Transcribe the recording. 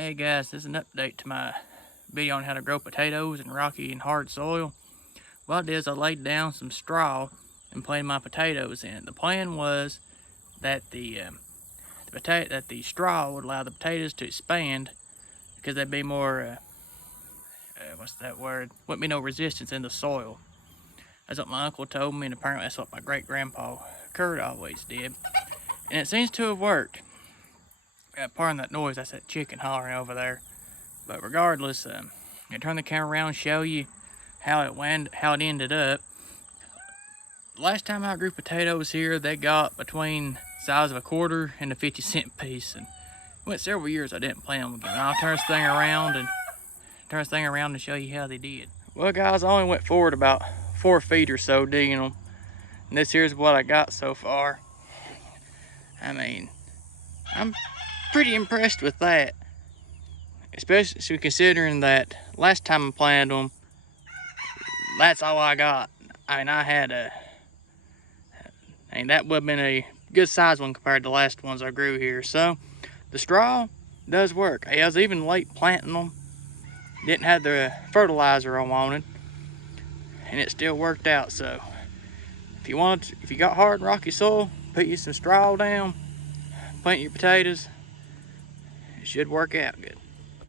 Hey guys, this is an update to my video on how to grow potatoes in rocky and hard soil. What I did is I laid down some straw and planted my potatoes in. The plan was that the straw would allow the potatoes to expand because there'd be more wouldn't be no resistance in the soil. That's what my uncle told me, and apparently that's what my great grandpa Kurt always did. And it seems to have worked. Pardon that noise, that's that chicken hollering over there. But regardless, I'm gonna turn the camera around and show you how it ended up. Last time I grew potatoes here, they got between the size of a quarter and a 50-cent piece, and it went several years I didn't plant them again. I'll turn this thing around and show you how they did. Well, guys, I only went forward about 4 feet or so digging them, and this here's what I got so far. I mean, I'm pretty impressed with that. Especially considering that last time I planted them, that's all I got. I mean, that would have been a good sized one compared to the last ones I grew here. So, the straw does work. I was even late planting them. Didn't have the fertilizer I wanted, and it still worked out. So, if you got hard, rocky soil, put you some straw down, plant your potatoes. It should work out good.